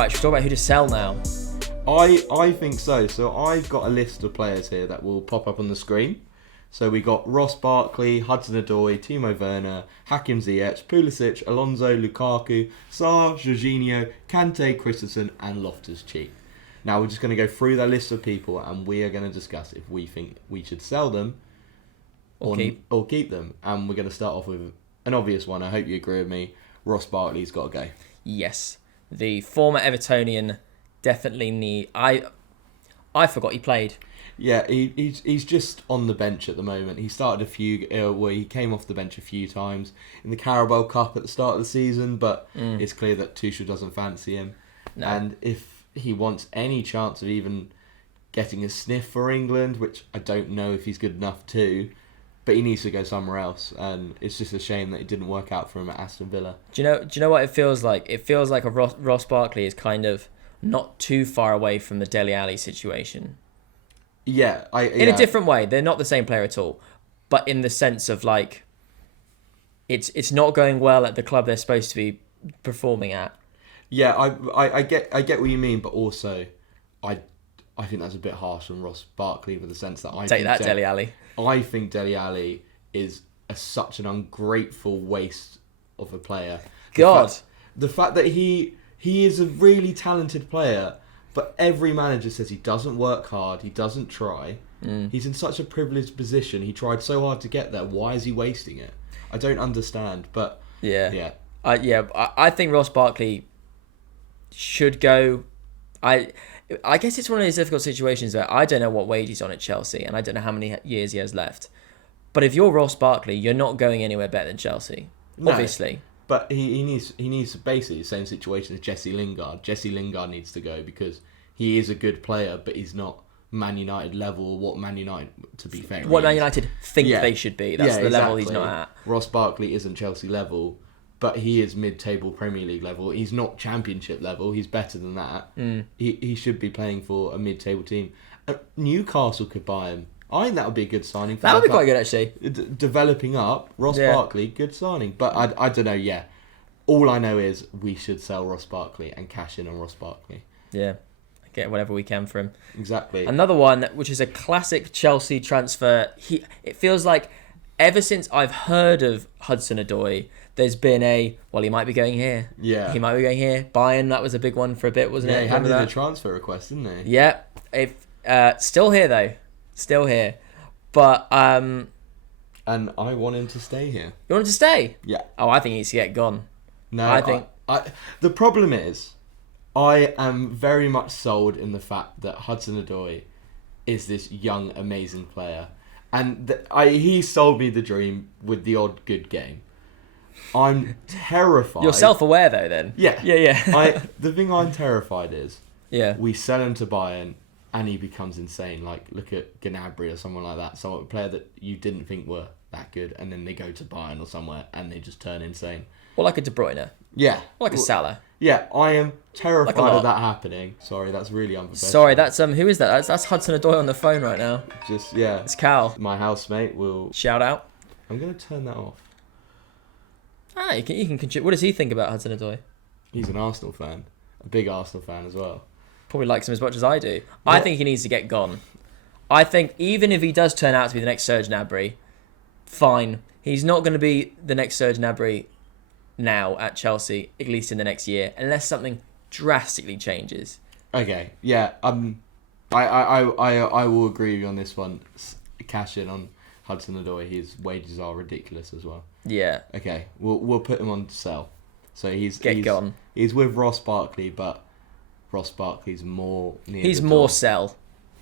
Right, should we talk about who to sell now? I think so. So I've got a list of players here that will pop up on the screen. So we got Ross Barkley, Hudson-Odoi, Timo Werner, Hakim Ziyech, Pulisic, Alonso, Lukaku, Sarr, Jorginho, Kante, Christensen and Loftus Cheek. Now we're just going to go through that list of people and we are going to discuss if we think we should sell them or keep them. And we're going to start off with an obvious one. I hope you agree with me. Ross Barkley's got to go. Yes. The former Evertonian definitely need... I forgot he played. Yeah, he's just on the bench at the moment. He started he came off the bench a few times in the Carabao Cup at the start of the season, but it's clear that Tuchel doesn't fancy him. No. And if he wants any chance of even getting a sniff for England, which I don't know if he's good enough to, but he needs to go somewhere else. And it's just a shame that it didn't work out for him at Aston Villa. Do you know what it feels like? It feels like a Ross Barkley is kind of not too far away from the Dele Alli situation. Yeah, in a different way. They're not the same player at all, but in the sense of like, it's not going well at the club they're supposed to be performing at. Yeah, I get what you mean, but also, I think that's a bit harsh on Ross Barkley with the sense that Dele Alli. I think Dele Alli is such an ungrateful waste of a player. The fact that he is a really talented player. But every manager says he doesn't work hard, he doesn't try. He's in such a privileged position. He tried so hard to get there. Why is he wasting it? I don't understand. But I think Ross Barkley should go. I guess it's one of those difficult situations where I don't know what wage he's on at Chelsea, and I don't know how many years he has left. But if you're Ross Barkley, you're not going anywhere better than Chelsea, obviously. But he needs basically the same situation as Jesse Lingard. Jesse Lingard needs to go because he is a good player, but he's not Man United level or what Man United, to be fair. What Man United think they should be. That's the level he's not at. Ross Barkley isn't Chelsea level, but he is mid-table Premier League level. He's not Championship level. He's better than that. He should be playing for a mid-table team. Newcastle could buy him. I think that would be a good signing. That would be quite good, actually. Developing up, Ross Barkley, good signing. But I don't know, all I know is we should sell Ross Barkley and cash in on Ross Barkley. Yeah, get whatever we can for him. Exactly. Another one, which is a classic Chelsea transfer. It feels like ever since I've heard of Hudson-Odoi, there's been he might be going here. Yeah. He might be going here. Bayern, that was a big one for a bit, wasn't it? Yeah, he handed in a transfer request, didn't he? Yeah. Still here, though. Still here. But... and I want him to stay here. You want him to stay? Yeah. Oh, I think he needs to get gone. No, I think... the problem is, I am very much sold in the fact that Hudson-Odoi is this young, amazing player. And he sold me the dream with the odd good game. I'm terrified. You're self-aware, though, then? Yeah. Yeah. The thing I'm terrified is we sell him to Bayern and he becomes insane. Like, look at Gnabry or someone like that. A player that you didn't think were that good, and then they go to Bayern or somewhere and they just turn insane. Or like a De Bruyne. Yeah. Or like a Salah. Yeah, I am terrified of that happening. Sorry, that's really unprofessional. Sorry, that's who is that? That's Hudson-Odoi on the phone right now. It's Cal. My housemate will... Shout out. I'm going to turn that off. You can contribute. What does he think about Hudson-Odoi? He's an Arsenal fan. A big Arsenal fan as well. Probably likes him as much as I do. What? I think he needs to get gone. I think even if he does turn out to be the next Serge Gnabry, fine. He's not going to be the next Serge Gnabry now at Chelsea, at least in the next year, unless something drastically changes. Okay, yeah. I will agree with you on this one. Cash in on Hudson-Odoi. His wages are ridiculous as well. Yeah. Okay, we'll put him on to sell. So he's gone. He's with Ross Barkley, but Ross Barkley's more near He's the more door. sell.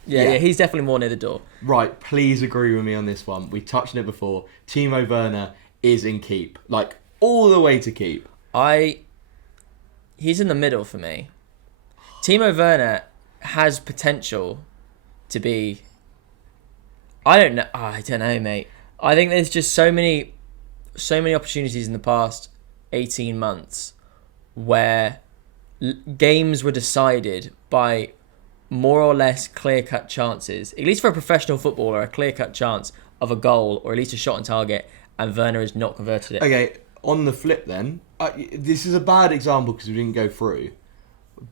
Yeah, he's definitely more near the door. Right, please agree with me on this one. We touched on it before. Timo Werner is in keep. Like, all the way to keep. He's in the middle for me. Timo Werner has potential to be... I don't know, mate. I think there's just so many opportunities in the past 18 months where games were decided by more or less clear-cut chances, at least for a professional footballer, a clear-cut chance of a goal or at least a shot on target, and Werner has not converted it. Okay, on the flip then, this is a bad example because we didn't go through,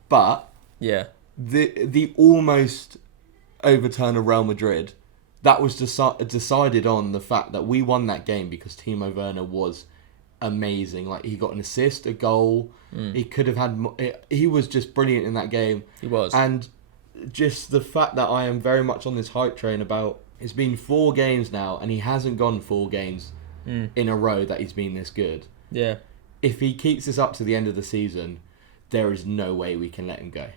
But Yeah. the almost overturn of Real Madrid, that was decided on the fact that we won that game because Timo Werner was amazing. Like, he got an assist, a goal. He could have had. He was just brilliant in that game. He was. And just the fact that I am very much on this hype train about, it's been 4 games now, and he hasn't gone 4 games in a row that he's been this good. Yeah. If he keeps this up to the end of the season, there is no way we can let him go.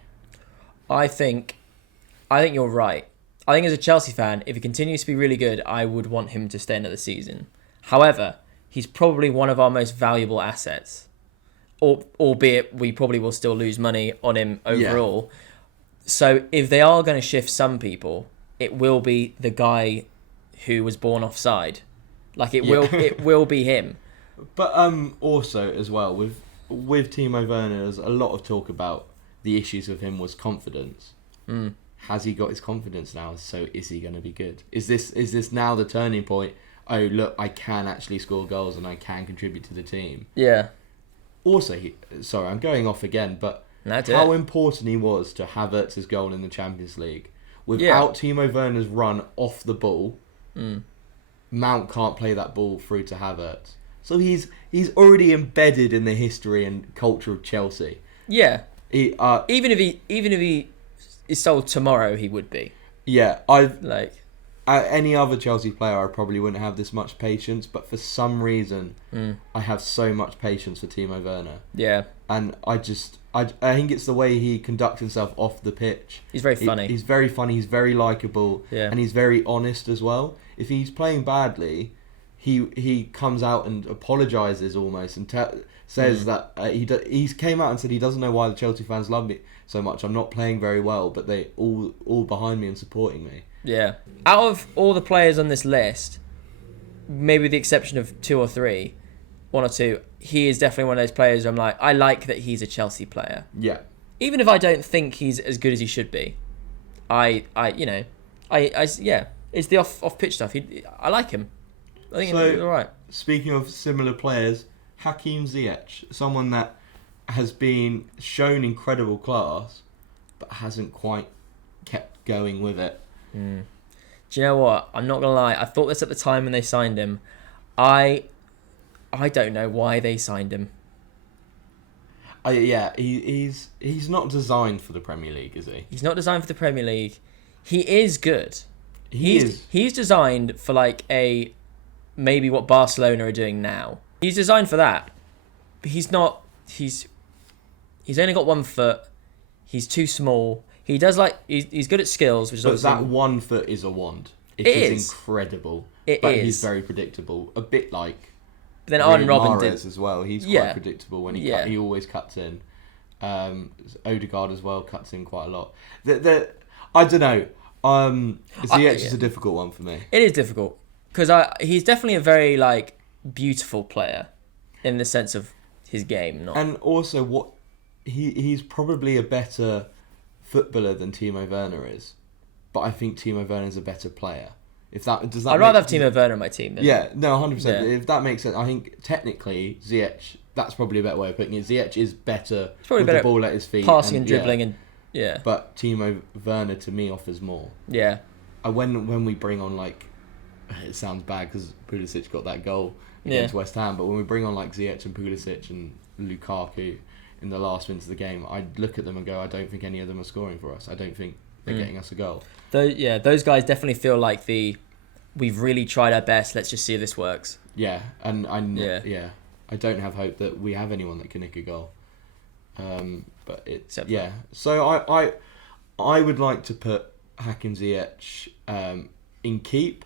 I think you're right. I think as a Chelsea fan, if he continues to be really good, I would want him to stay another season. However, he's probably one of our most valuable assets. Albeit we probably will still lose money on him overall. Yeah. So if they are going to shift some people, it will be the guy who was born offside. Like, it will be him. But also as well with Timo Werner, there's a lot of talk about the issues with him was confidence. Has he got his confidence now? So is he going to be good? Is this now the turning point? Oh, look, I can actually score goals and I can contribute to the team. Yeah. Also, sorry, I'm going off again, but how important he was to Havertz's goal in the Champions League. Without Timo Werner's run off the ball, Mount can't play that ball through to Havertz. So he's already embedded in the history and culture of Chelsea. Yeah. Even if he is sold tomorrow, he would be. Yeah, any other Chelsea player, I probably wouldn't have this much patience, but for some reason, I have so much patience for Timo Werner. Yeah. And I think it's the way he conducts himself off the pitch. He's very funny. He's very funny, he's very likeable, and he's very honest as well. If he's playing badly, he comes out and apologises almost and says that he came out and said he doesn't know why the Chelsea fans love me so much. I'm not playing very well, but they all behind me and supporting me. Yeah. Out of all the players on this list, maybe with the exception of 2 or 3, 1 or 2, he is definitely one of those players I'm like, I like that he's a Chelsea player. Yeah. Even if I don't think he's as good as he should be, it's the off pitch stuff. I like him. I think he's all right. Speaking of similar players, Hakim Ziyech, someone that has been shown incredible class, but hasn't quite kept going with it. Do you know what? I'm not gonna lie. I thought this at the time when they signed him. I don't know why they signed him. He's not designed for the Premier League, is he? He's not designed for the Premier League. He is good. He's designed for maybe what Barcelona are doing now. He's designed for that. But he's not. He's only got 1 foot. He's too small. He does he's good at skills, which is but that 1 foot is a wand. It is incredible. But he's very predictable. A bit like then Arjen Robben did as well. He's quite predictable when he always cuts in. Odegaard as well cuts in quite a lot. I don't know. Ziyech is a difficult one for me. It is difficult because he's definitely a very beautiful player in the sense of his game. And also he's probably a better footballer than Timo Werner is, but I think Timo Werner is a better player. I'd rather have Timo Werner on my team. Yeah, no, 100%. Yeah. If that makes sense, I think technically Ziyech, that's probably a better way of putting it. Ziyech is better with the ball at his feet, passing and dribbling, But Timo Werner to me offers more. Yeah. When we bring on it sounds bad because Pulisic got that goal against West Ham, but when we bring on Ziyech and Pulisic and Lukaku in the last minutes of the game, I look at them and go, I don't think any of them are scoring for us. I don't think they're getting us a goal. Those guys definitely feel like we've really tried our best. Let's just see if this works. Yeah, and I don't have hope that we have anyone that can nick a goal. But So I would like to put Hakim Ziyech in keep.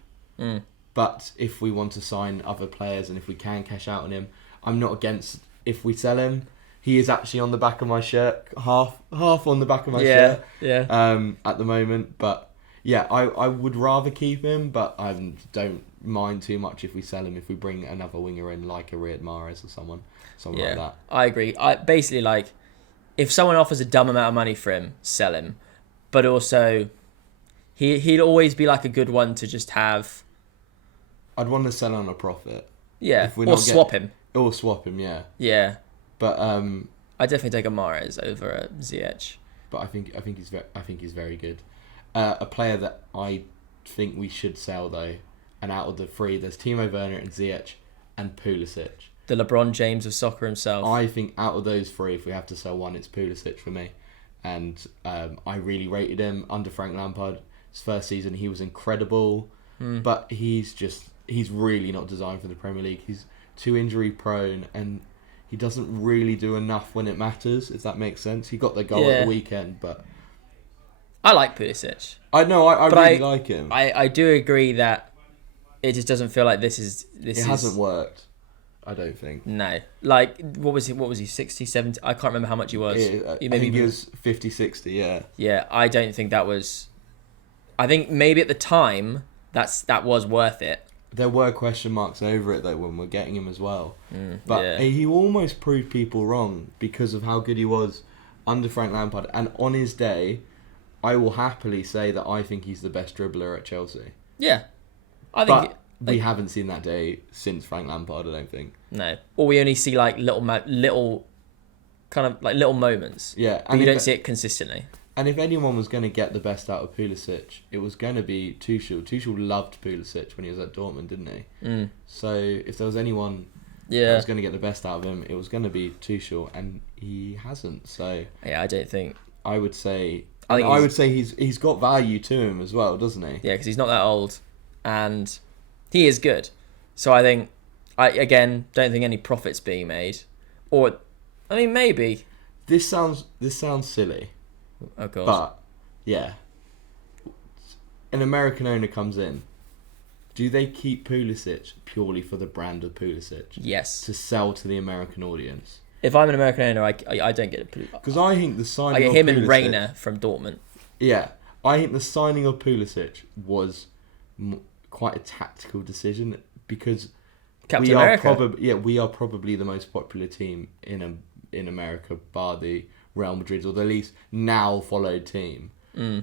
But if we want to sign other players and if we can cash out on him, I'm not against if we sell him. He is actually on the back of my shirt, half on the back of my shirt. At the moment, but I would rather keep him, but I don't mind too much if we sell him. If we bring another winger in, like a Riyad Mahrez or someone like that. I agree. Basically, if someone offers a dumb amount of money for him, sell him. But also, he'd always be a good one to just have. I'd want to sell on a profit. Yeah, swap him. Or swap him, yeah. Yeah. But I definitely take a Mahrez over a Ziyech. But I think he's very good. A player that I think we should sell though, and out of the three, there's Timo Werner and Ziyech and Pulisic. The LeBron James of soccer himself. I think out of those three, if we have to sell one, it's Pulisic for me. And I really rated him under Frank Lampard. His first season, he was incredible, but he's really not designed for the Premier League. He's too injury prone, and he doesn't really do enough when it matters, if that makes sense. He got the goal at the weekend, but I like Pulisic. I really like him. I do agree that it just doesn't feel like this hasn't worked. I don't think. No. Like, what was he, 60, 70? I can't remember how much he was. I think he was 50, 60, yeah. Yeah, I don't think that was... I think maybe at the time, that was worth it. There were question marks over it, though, when we're getting him as well. But he almost proved people wrong because of how good he was under Frank Lampard. And on his day, I will happily say that I think he's the best dribbler at Chelsea. Yeah. I think... we haven't seen that day since Frank Lampard, I don't think. No. Or we only see like little kind of like little moments. Yeah. And you don't see it consistently. And if anyone was going to get the best out of Pulisic, it was going to be Tuchel. Tuchel loved Pulisic when he was at Dortmund, didn't he? So if there was anyone that was going to get the best out of him, it was going to be Tuchel, and he hasn't. So yeah, I don't think... I would say he's got value to him as well, doesn't he? Yeah, because he's not that old, and he is good. So I think, again don't think any profits being made, or I mean maybe. This sounds silly. Oh god. But yeah, an American owner comes in. Do they keep Pulisic purely for the brand of Pulisic? Yes. To sell to the American audience. If I'm an American owner, I don't get it. Because I think the signing. I get of him Pulisic, and Reina from Dortmund. Yeah, I think the signing of Pulisic was quite a tactical decision because Captain we America. are probably the most popular team in America, bar the Real Madrid, or the least now followed team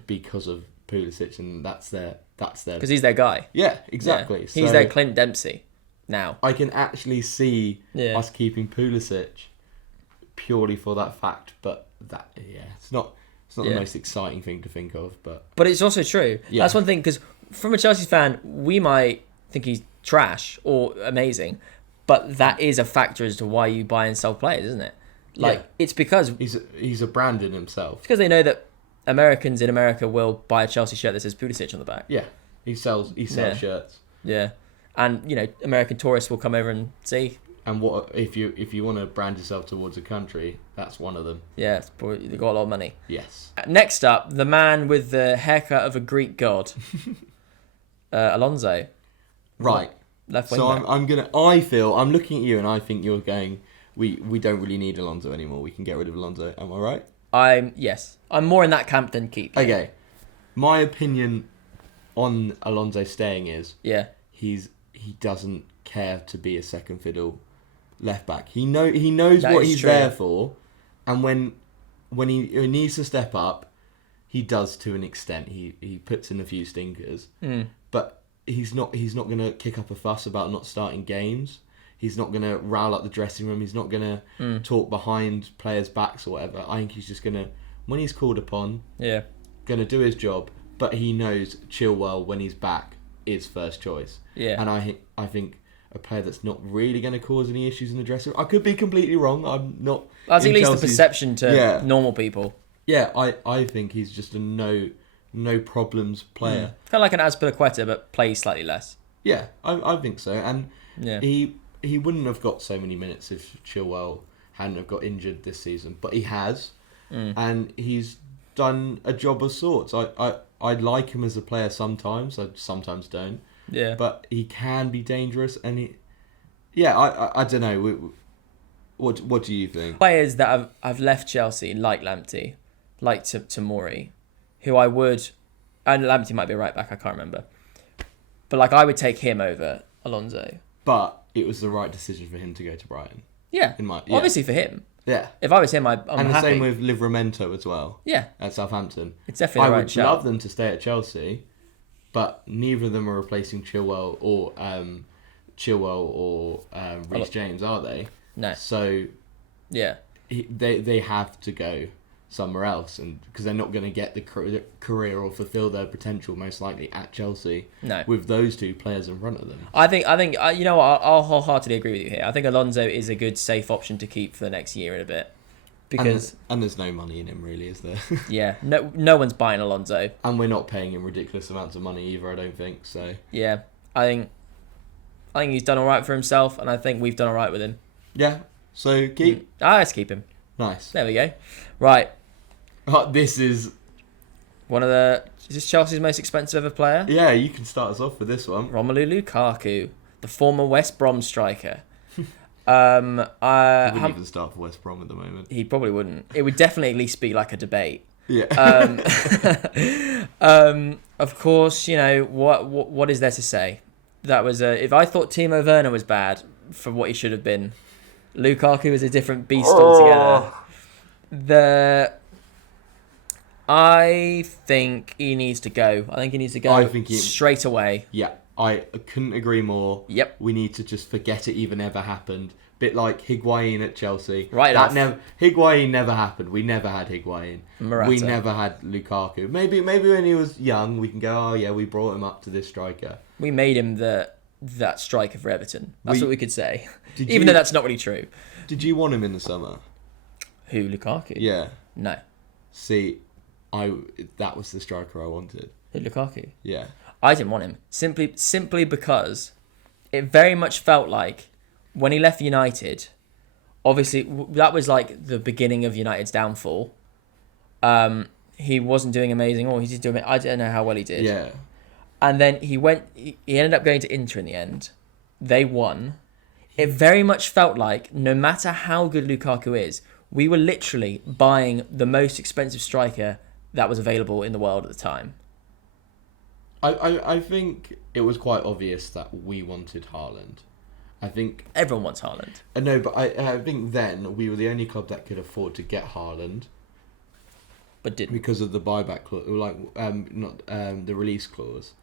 because of Pulisic, and that's their because he's their guy. Yeah, exactly. Yeah. He's their Clint Dempsey now. I can actually see us keeping Pulisic purely for that fact, but it's not the most exciting thing to think of, but it's also true. Yeah. That's one thing, because from a Chelsea fan, we might think he's trash or amazing, but that is a factor as to why you buy and sell players, isn't it? Like it's because he's a brand in himself. It's because they know that Americans in America will buy a Chelsea shirt that says Pulisic on the back. Yeah, he sells shirts. Yeah, and American tourists will come over and see. And what if you want to brand yourself towards a country? That's one of them. Yeah, they've got a lot of money. Yes. Next up, the man with the haircut of a Greek god, Alonso. Right. Left wing so back. I'm looking at you and I think you're going, we don't really need Alonso anymore. We can get rid of Alonso. Am I right? I'm more in that camp than keep. Okay. My opinion on Alonso staying is he doesn't care to be a second fiddle left back. He knows what he's there for, and when he needs to step up, he does to an extent. He puts in a few stinkers, but he's not going to kick up a fuss about not starting games. He's not going to rile up the dressing room. He's not going to talk behind players' backs or whatever. I think he's just going to, when he's called upon, going to do his job. But he knows Chilwell, when he's back, is first choice. Yeah. And I think a player that's not really going to cause any issues in the dressing room. I could be completely wrong. I'm not. That's at least the perception to normal people. Yeah, I think he's just a no problems player. Kind of like an Azpilicueta, but plays slightly less. Yeah, I think so. And he wouldn't have got so many minutes if Chilwell hadn't have got injured this season. But he has. And he's done a job of sorts. I like him as a player sometimes. I sometimes don't. Yeah. But he can be dangerous, and I don't know. What do you think? Players that have left Chelsea, like Lamptey, like Tomori, who I would, and Lamptey might be right back, I can't remember. But like I would take him over Alonso. But it was the right decision for him to go to Brighton. Yeah. Obviously for him. Yeah. If I was him, I'm happy. And the same with Livramento as well. Yeah. At Southampton. It's definitely the right shout. I would love them to stay at Chelsea, but neither of them are replacing Chilwell or Reece James, are they? No. So, they have to go somewhere else, and because they're not going to get the career or fulfill their potential most likely at Chelsea. No. With those two players in front of them. I think you know what, I'll wholeheartedly agree with you here. I think Alonso is a good safe option to keep for the next year and a bit. Because and there's no money in him really, is there? Yeah, no one's buying Alonso. And we're not paying him ridiculous amounts of money either, I don't think. So yeah, I think he's done all right for himself, and I think we've done all right with him. Yeah. So keep. Let's keep him. Nice. There we go. Right. This is Is this Chelsea's most expensive ever player? Yeah, you can start us off with this one. Romelu Lukaku, the former West Brom striker. He wouldn't even start for West Brom at the moment. He probably wouldn't. It would definitely at least be like a debate. Yeah. Of course, you know what is there to say? That was if I thought Timo Werner was bad for what he should have been, Lukaku is a different beast altogether. I think he needs to go. I think he needs to go straight away. Yeah, I couldn't agree more. Yep. We need to just forget it even ever happened. Bit like Higuain at Chelsea. Right. Higuain never happened. We never had Higuain. Morata. We never had Lukaku. Maybe when he was young, we can go, oh yeah, we brought him up to this striker. We made him that striker for Everton. That's what we could say. Even though that's not really true. Did you want him in the summer? Who, Lukaku? Yeah. No. See, that was the striker I wanted. Who, Lukaku? Yeah. I didn't want him simply because it very much felt like when he left United, obviously that was like the beginning of United's downfall. He wasn't doing amazing, or he did do. I don't know how well he did. Yeah. And then he ended up going to Inter in the end. They won. It very much felt like no matter how good Lukaku is, we were literally buying the most expensive striker that was available in the world at the time. I think it was quite obvious that we wanted Haaland. I think everyone wants Haaland. No, but I think then we were the only club that could afford to get Haaland, but didn't because of the buyback clause, the release clause.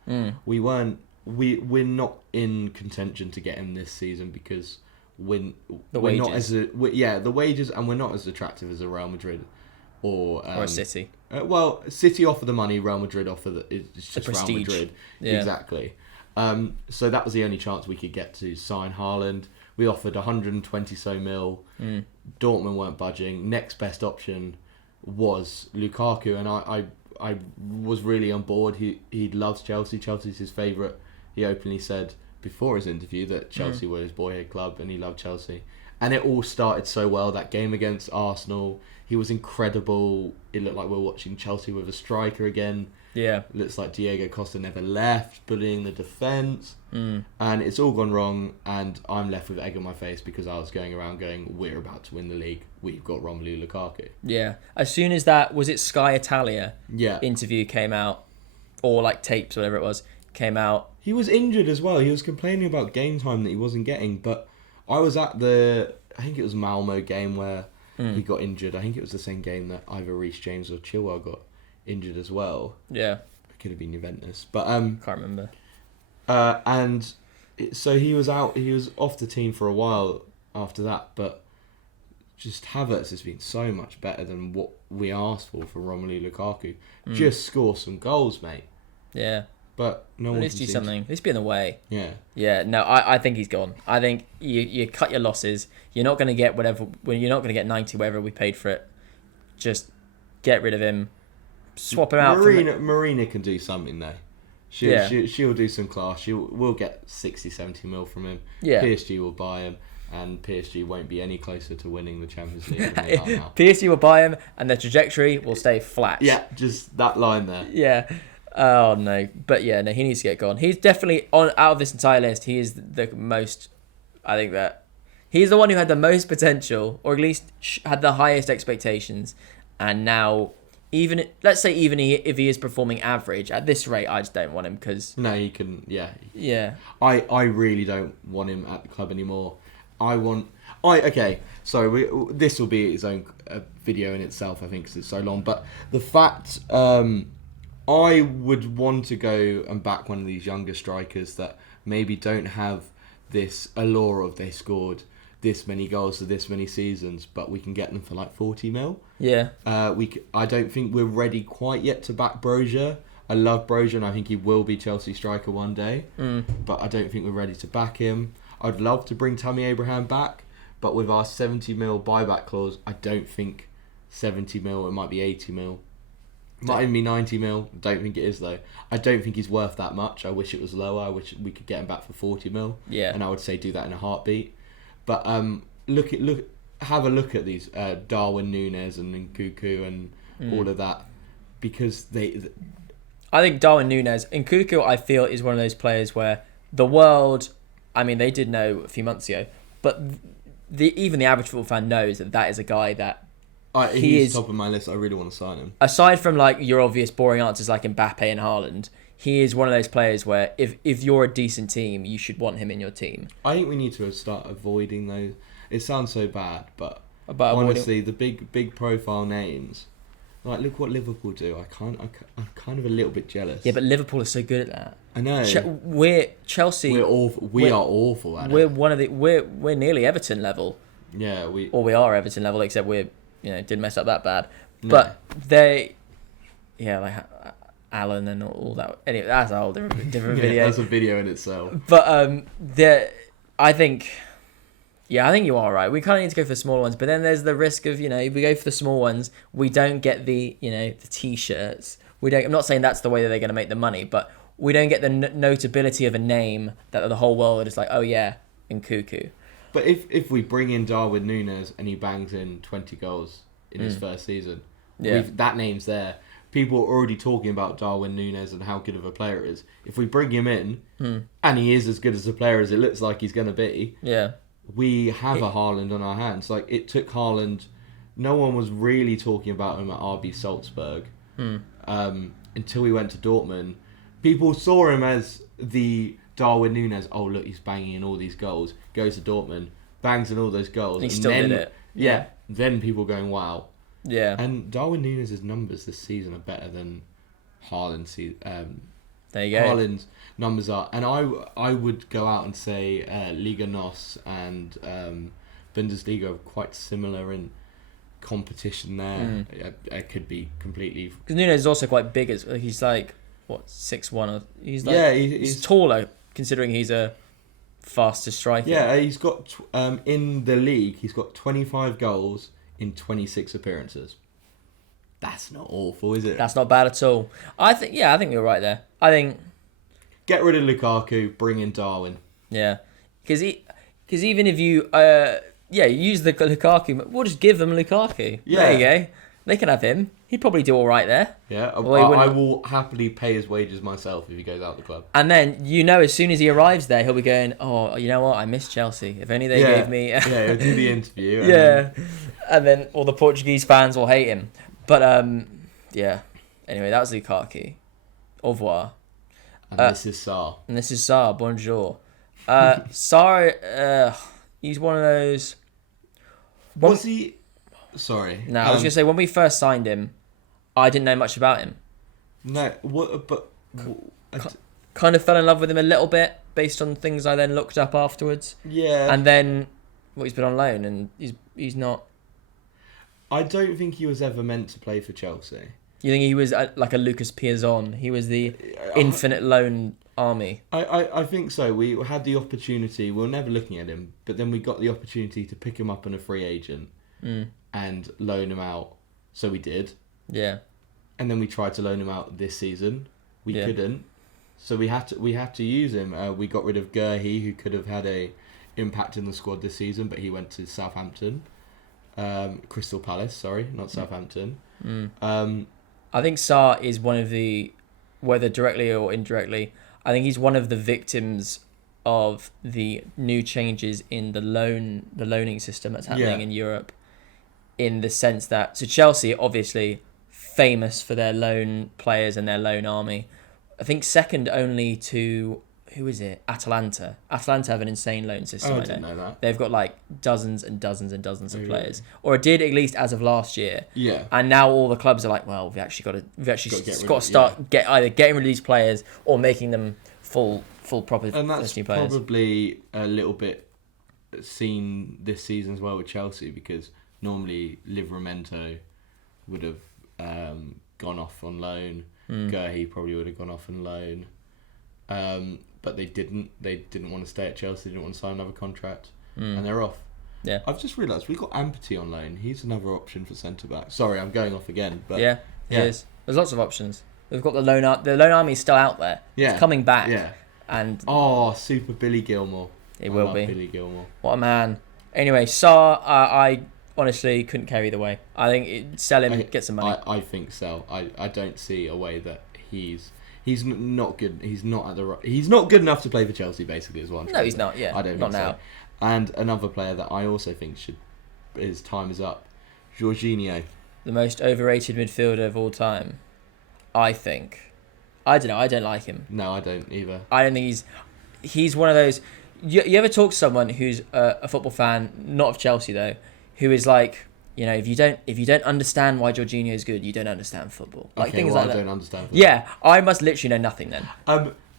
We're not in contention to get him this season because we're not the wages, and we're not as attractive as a Real Madrid or a City. City offer the money, Real Madrid offer it's just prestige. Real Madrid. Yeah. Exactly. So that was the only chance we could get to sign Haaland. We offered 120 so mil. Dortmund weren't budging. Next best option was Lukaku, and I was really on board. He loves Chelsea. Chelsea's his favourite. He openly said before his interview that Chelsea were his boyhood club and he loved Chelsea. And it all started so well. That game against Arsenal, he was incredible. It looked like we were watching Chelsea with a striker again. Yeah. Looks like Diego Costa never left, bullying the defence. And it's all gone wrong, and I'm left with egg on my face because I was going around going, we're about to win the league. We've got Romelu Lukaku. Yeah. As soon as was it Sky Italia interview came out, or like tapes, whatever it was, came out. He was injured as well. He was complaining about game time that he wasn't getting, but I was at I think it was Malmo game where he got injured. I think it was the same game that either Reece James or Chilwell got injured as well. Yeah. It could have been Juventus. But can't remember. So he was out. He was off the team for a while after that. But just Havertz has been so much better than what we asked for Romelu Lukaku. Just score some goals, mate. Yeah. But no one. At least do something. At least be in the way. Yeah. Yeah. No, I think he's gone. I think you cut your losses. You're not going to get you're not going to get 90 whatever we paid for it. Just get rid of him. Swap him out. Marina can do something though. She'll do some class. We'll get 60, 70 mil from him. Yeah. PSG will buy him, and PSG won't be any closer to winning the Champions League than they are now. PSG will buy him, and their trajectory will stay flat. Yeah, just that line there. Yeah. Oh no, but yeah, no, he needs to get gone. He's definitely out of this entire list. He is the most. I think that he's the one who had the most potential, or at least had the highest expectations, and now. Let's say if he is performing average at this rate, I just don't want him because no, he can. Yeah. I really don't want him at the club anymore. Okay. So this will be its own video in itself, I think, because it's so long. But the fact I would want to go and back one of these younger strikers that maybe don't have this allure of they scored this many goals for this many seasons, but we can get them for like 40 mil. Yeah. I don't think we're ready quite yet to back Brozier. I love Brozier and I think he will be Chelsea striker one day, but I don't think we're ready to back him. I'd love to bring Tammy Abraham back, but with our 70 mil buyback clause, I don't think 70 mil, it might be 80 mil. Might even be 90 mil. Don't think it is though. I don't think he's worth that much. I wish it was lower. I wish we could get him back for 40 mil. Yeah. And I would say do that in a heartbeat. But have a look at these Darwin Núñez and Nkunku and all of that, because I think Darwin Núñez, Nkunku, I feel is one of those players where the world, I mean, they did know a few months ago, but even the average football fan knows that is a guy that. He's top of my list. I really want to sign him. Aside from like your obvious boring answers like Mbappe and Haaland, he is one of those players where if you're a decent team, you should want him in your team. I think we need to start avoiding those. It sounds so bad, but honestly, the big profile names, like look what Liverpool do. I'm kind of a little bit jealous. Yeah, but Liverpool is so good at that. I know. We're Chelsea. We're awful. We are awful at we're it. One of the we're nearly Everton level. Yeah, we are Everton level, except we're didn't mess up that bad. No. But they, like Alan and all that. Anyway, that's a whole different video. That's a video in itself. But I think you are right. We kind of need to go for the smaller ones, but then there's the risk of if we go for the small ones, we don't get the the t-shirts. We don't. I'm not saying that's the way that they're going to make the money, but we don't get the notability of a name that the whole world is like, oh yeah, Nkunku. But if we bring in Darwin Núñez and he bangs in 20 goals in his first season, that name's there. People are already talking about Darwin Núñez and how good of a player he is. If we bring him in and he is as good as a player as it looks like he's going to be, we have a Haaland on our hands. Like it took Haaland. No one was really talking about him at RB Salzburg until he went to Dortmund. People saw him as the Darwin Núñez, oh look, he's banging in all these goals. Goes to Dortmund, bangs in all those goals. He still did it. Yeah. Then people going, wow. Yeah. And Darwin Núñez's numbers this season are better than Haaland's. There you go. Haaland's numbers are, and I would go out and say Liga NOS and Bundesliga are quite similar in competition there. It could be completely. Because Núñez is also quite big. He's like 6'1", or he's like he's taller considering he's a faster striker. Yeah, he's got in the league. He's got 25 goals in 26 appearances. That's not awful, is it? That's not bad at all. I think you're right there. I think get rid of Lukaku, bring in Darwin. Yeah, because even if you use the Lukaku, we'll just give them Lukaku. Yeah. There you go. They can have him. He'd probably do all right there. Yeah, I will happily pay his wages myself if he goes out the club. And then, as soon as he arrives there, he'll be going, oh, you know what? I miss Chelsea. If only they gave me... yeah, he'll do the interview. And then all the Portuguese fans will hate him. But, Anyway, that was Lukaku. Au revoir. And this is Sarr. And this is Sarr. Bonjour. Sarr, he's one of those... Was he... Sorry. No, I was going to say, when we first signed him, I didn't know much about him. No, kind of fell in love with him a little bit based on things I then looked up afterwards. Yeah. And then, he's been on loan and he's not... I don't think he was ever meant to play for Chelsea. You think he was like a Lucas Piazon? He was the infinite loan army? I think so. We had the opportunity. We were never looking at him, but then we got the opportunity to pick him up on a free agent and loan him out. So we did. Yeah. And then we tried to loan him out this season. We couldn't. So we had to use him. We got rid of Gurhey, who could have had a impact in the squad this season, but he went to Southampton. Crystal Palace, sorry, not Southampton. I think Sarr is one of the, whether directly or indirectly, I think he's one of the victims of the new changes in the loaning system that's happening in Europe. In the sense that, so Chelsea obviously famous for their loan players and their loan army. I think second only to, who is it? Atalanta. Atalanta have an insane loan system. I didn't know that. They've got like dozens and dozens and dozens of players, or it did at least as of last year. Yeah. And now all the clubs are like, well, we've actually got to start either getting rid of these players or making them full proper. And that's new players. probably a little bit seen this season as well with Chelsea, because normally Livramento would have gone off on loan. Gurhey probably would have gone off on loan. But they didn't. They didn't want to stay at Chelsea. They didn't want to sign another contract. And they're off. Yeah. I've just realised we've got Ampati on loan. He's another option for centre-back. Sorry, I'm going off again. But yeah, he is. There's lots of options. We've got the loan army is still out there. Yeah. It's coming back. Yeah. And super Billy Gilmore. It will be. Billy Gilmore. What a man. Anyway, Sarr, I honestly couldn't carry the way. I think sell him, get some money. I think sell. I don't see a way that he's not good. He's not good enough to play for Chelsea. Basically, is what I'm trying No, to he's say. not. Yeah, I don't not think now. so. And another player that I also think his time is up. Jorginho. The most overrated midfielder of all time, I think. I don't know. I don't like him. No, I don't either. I don't think he's one of those. You ever talk to someone who's a football fan, not of Chelsea though, who is like, if you don't understand why Jorginho is good, you don't understand football. Like things like that. I don't understand football. Yeah, I must literally know nothing then.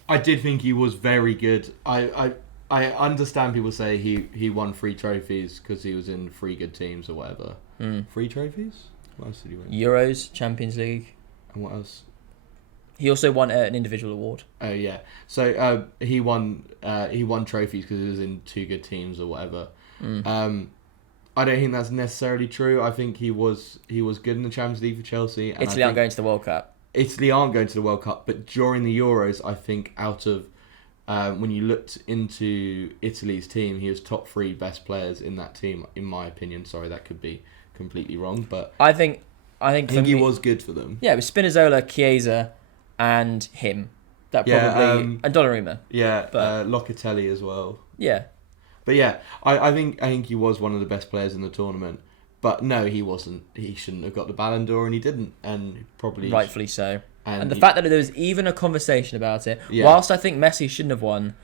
I did think he was very good. I understand people say he won 3 trophies because he was in 3 good teams or whatever. 3 trophies? What else did he win? Euros, Champions League. And what else? He also won an individual award. Oh yeah. So he won trophies because he was in 2 good teams or whatever. I don't think that's necessarily true. I think he was good in the Champions League for Chelsea. And Italy aren't going to the World Cup. Italy aren't going to the World Cup, but during the Euros, I think out of when you looked into Italy's team, he was top 3 best players in that team, in my opinion. Sorry, that could be completely wrong, but I think he was good for them. Yeah, it was Spinazzola, Chiesa, and him. That probably and Donnarumma. Yeah, Locatelli as well. Yeah, but yeah, I think he was one of the best players in the tournament. But no, he wasn't. He shouldn't have got the Ballon d'Or, and he didn't, and probably rightfully so. And the he, fact that there was even a conversation about it, yeah. whilst I think Messi shouldn't have won,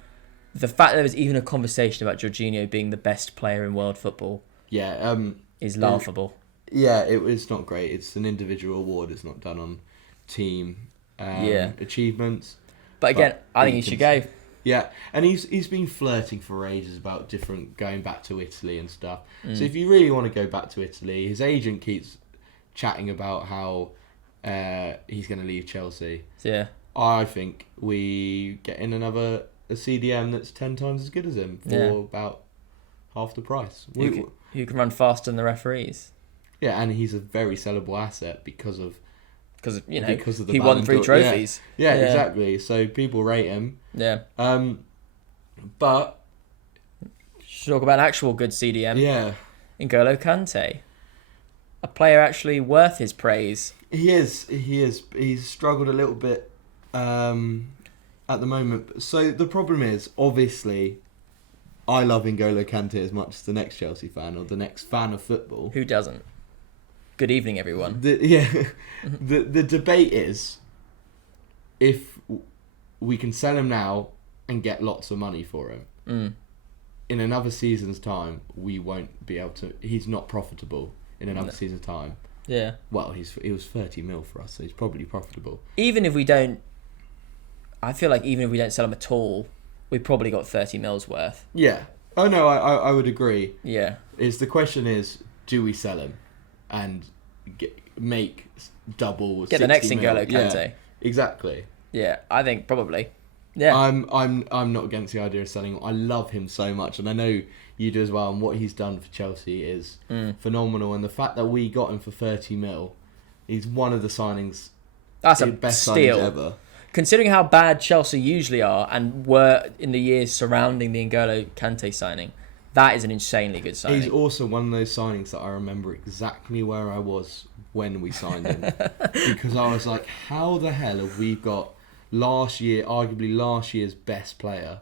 the fact that there was even a conversation about Jorginho being the best player in world football, is laughable. It was not great. It's an individual award. It's not done on team achievements. But again, I think he should go. Yeah, and he's been flirting for ages about going back to Italy and stuff. So if you really want to go back to Italy, his agent keeps chatting about how he's going to leave Chelsea. Yeah, I think we get in a CDM that's 10 times as good as him for about half the price. Who can run faster than the referees? Yeah, and he's a very sellable asset because of the he won 3 trophies. Yeah, exactly. So people rate him. Yeah. But should talk about an actual good CDM. Yeah. N'Golo Kante, a player actually worth his praise. He is. He's struggled a little bit at the moment. So the problem is, obviously, I love N'Golo Kante as much as the next Chelsea fan or the next fan of football. Who doesn't? Good evening, everyone. The debate is if we can sell him now and get lots of money for him. In another season's time, we won't be able to. He's not profitable in another season's time. Yeah. Well, he was 30 mil for us, so he's probably profitable. Even if we don't, I feel like even if we don't sell him at all, we probably got 30 mils worth. Yeah. Oh no, I would agree. Yeah. The question is, do we sell him and make double? Get the next N'Golo Kante. Yeah, exactly. Yeah, I think probably. Yeah. I'm not against the idea of selling him. I love him so much, and I know you do as well. And what he's done for Chelsea is phenomenal. And the fact that we got him for 30 mil, he's one of the signings. That's a best steal. signings ever. Considering how bad Chelsea usually are and were in the years surrounding the N'Golo Kante signing, that is an insanely good signing. He's also one of those signings that I remember exactly where I was when we signed him. Because I was like, how the hell have we got arguably last year's best player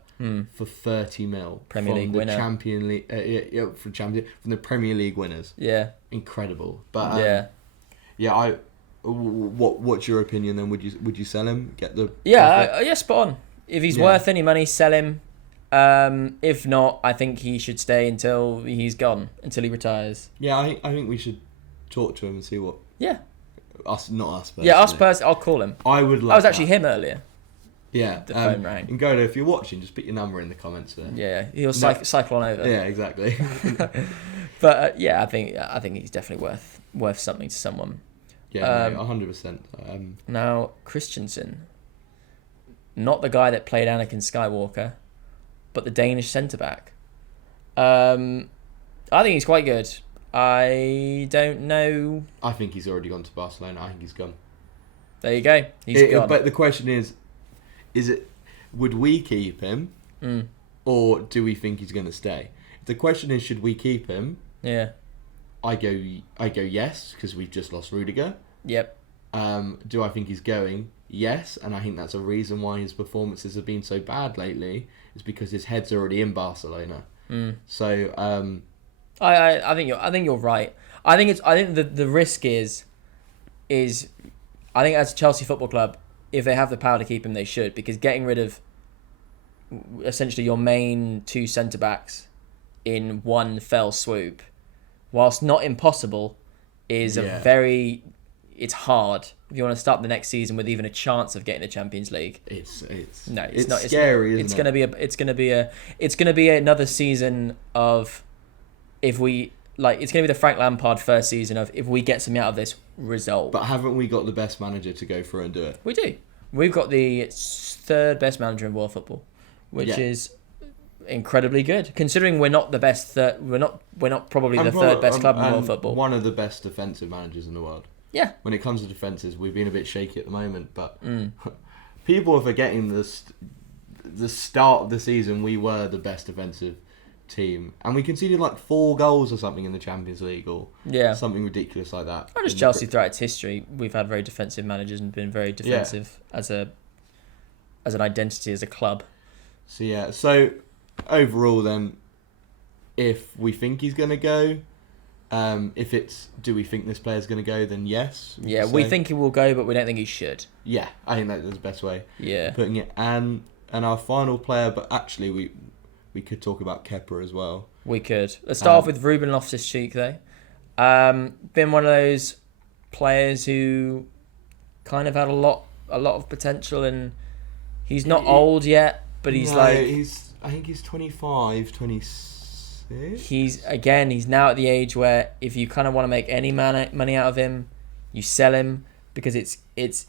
for 30 mil Premier League winner. Champion League, from the Premier League winners. Yeah. Incredible. But what's your opinion then? Would you sell him? Get the spot on. If he's worth any money, sell him. If not, I think he should stay until he's gone, until he retires. Yeah, I think we should talk to him and see what. Yeah. Not us personally. Yeah, us personally. I'll call him. I would love I was actually him earlier. Yeah. the phone rang. And Golo, if you're watching, just put your number in the comments there. Yeah, he'll cycle on over. Yeah, exactly. But yeah, I think he's definitely worth something to someone. Yeah, no, 100%. Now, Christensen, not the guy that played Anakin Skywalker, but the Danish centre-back. I think he's quite good. I don't know. I think he's already gone to Barcelona. I think he's gone. There you go. He's gone. But the question is it, would we keep him, or do we think he's going to stay? If the question is, should we keep him? Yeah. I go yes, because we've just lost Rudiger. Yep. Do I think he's going? Yes, and I think that's a reason why his performances have been so bad lately. Is because his head's already in Barcelona. So I think you're right. I think the risk is I think as Chelsea Football Club, if they have the power to keep him, they should, because getting rid of essentially your main two centre backs in one fell swoop, whilst not impossible, is it's hard if you want to start the next season with even a chance of getting the Champions League. It's not scary. It's gonna be another season of it's going to be the Frank Lampard first season of if we get something out of this result. But haven't we got the best manager to go through and do it? We do. We've got the third best manager in world football, which is incredibly good, considering we're not the best. We're not probably the third best club in world football. One of the best defensive managers in the world. Yeah. When it comes to defences, we've been a bit shaky at the moment, but people are forgetting the start of the season. We were the best defensive team, and we conceded like 4 goals or something in the Champions League, or something ridiculous like that. Not just Chelsea throughout its history, we've had very defensive managers and been very defensive as an identity as a club. So overall, then, if we think he's going to go, do we think this player's going to go? Then yes. Yeah, we think he will go, but we don't think he should. Yeah, I think that's the best way. Yeah. Of putting it. And our final player, but actually we could talk about Kepa as well. We could. Let's start off with Ruben Loftus Cheek, though. Been one of those players who kind of had a lot of potential, and he's not old yet, but I think he's 25, 26. He's now at the age where if you kind of want to make any money out of him, you sell him, because as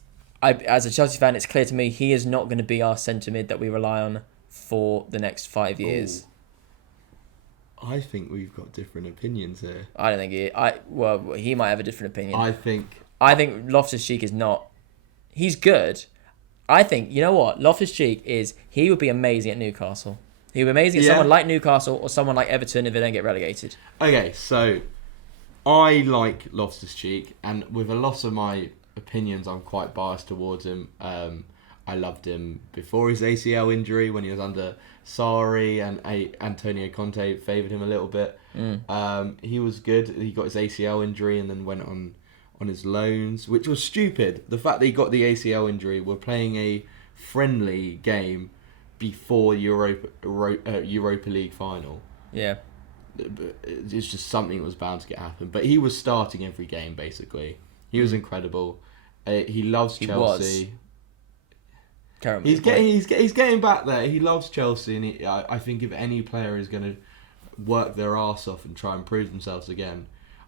a Chelsea fan, it's clear to me he is not going to be our centre mid that we rely on for the next 5 years. Ooh. I think we've got different opinions here. I don't think he might have a different opinion. I think Loftus Cheek is not. He's good. I think, you know what, Loftus Cheek he would be amazing at Newcastle. He would be amazing at someone like Newcastle or someone like Everton if they don't get relegated. Okay, so I like Loftus Cheek, and with a lot of my opinions, I'm quite biased towards him. I loved him before his ACL injury when he was under Sarri, and Antonio Conte favoured him a little bit. He was good. He got his ACL injury and then went on his loans, which was stupid. The fact that he got the ACL injury, we're playing a friendly game before Europa League final. Yeah. It's just something that was bound to happen. But he was starting every game, basically. He was incredible. He loves Chelsea. He's getting back there. He loves Chelsea, and I think if any player is going to work their arse off and try and prove themselves again,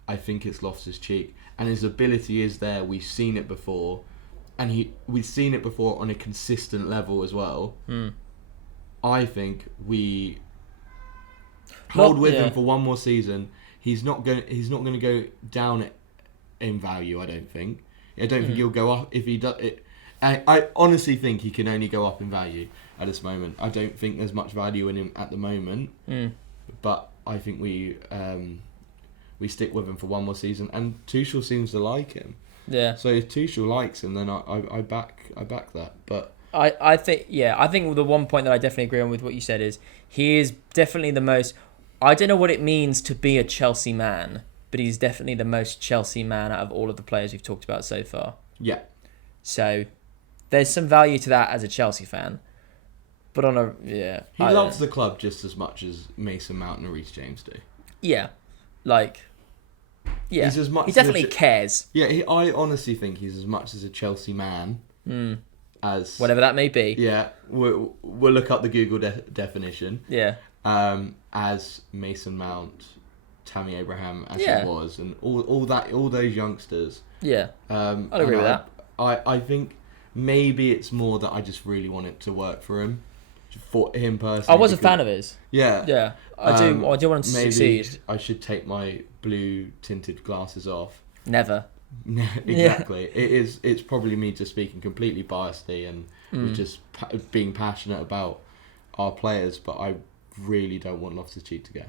I think it's Loftus Cheek. And his ability is there. We've seen it before, and we've seen it before on a consistent level as well. I think we hold him for one more season. He's not going to go down in value. I don't think. I don't think he'll go up if he does it. I honestly think he can only go up in value at this moment. I don't think there's much value in him at the moment, but I think we stick with him for one more season. And Tuchel seems to like him. Yeah. So if Tuchel likes him, then I back that. But I think the one point that I definitely agree on with what you said is he is definitely the most. I don't know what it means to be a Chelsea man, but he's definitely the most Chelsea man out of all of the players we've talked about so far. Yeah. So there's some value to that as a Chelsea fan, but he loves the club just as much as Mason Mount and Reece James do. Yeah, he definitely cares. Yeah, I honestly think he's as much as a Chelsea man as whatever that may be. Yeah, we'll look up the Google definition. Yeah. As Mason Mount, Tammy Abraham, as Yeah. he was, and all those youngsters. Yeah. I'd agree with that. I think maybe it's more that I just really want it to work for him, for him personally. I was a fan of his. Yeah. Yeah. I do want him to maybe succeed. I should take my blue tinted glasses off. Never. Exactly. It's probably me just speaking completely biasedly and just being passionate about our players, but I really don't want Loftus Cheek to go.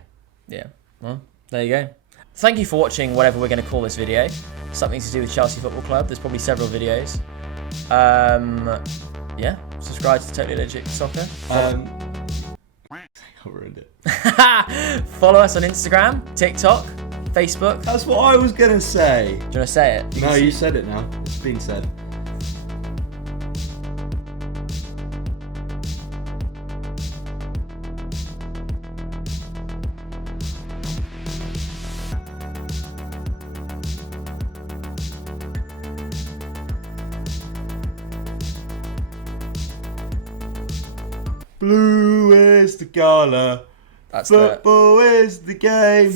Yeah. Well, there you go. Thank you for watching whatever we're going to call this video. Something to do with Chelsea Football Club. There's probably several videos. Yeah. Subscribe to Totally Legit Soccer. I ruined it. Follow us on Instagram, TikTok, Facebook. That's what I was gonna say. Do you want to say it? No, you said it now. It's been said. Blue is the colour. That's Football is the game.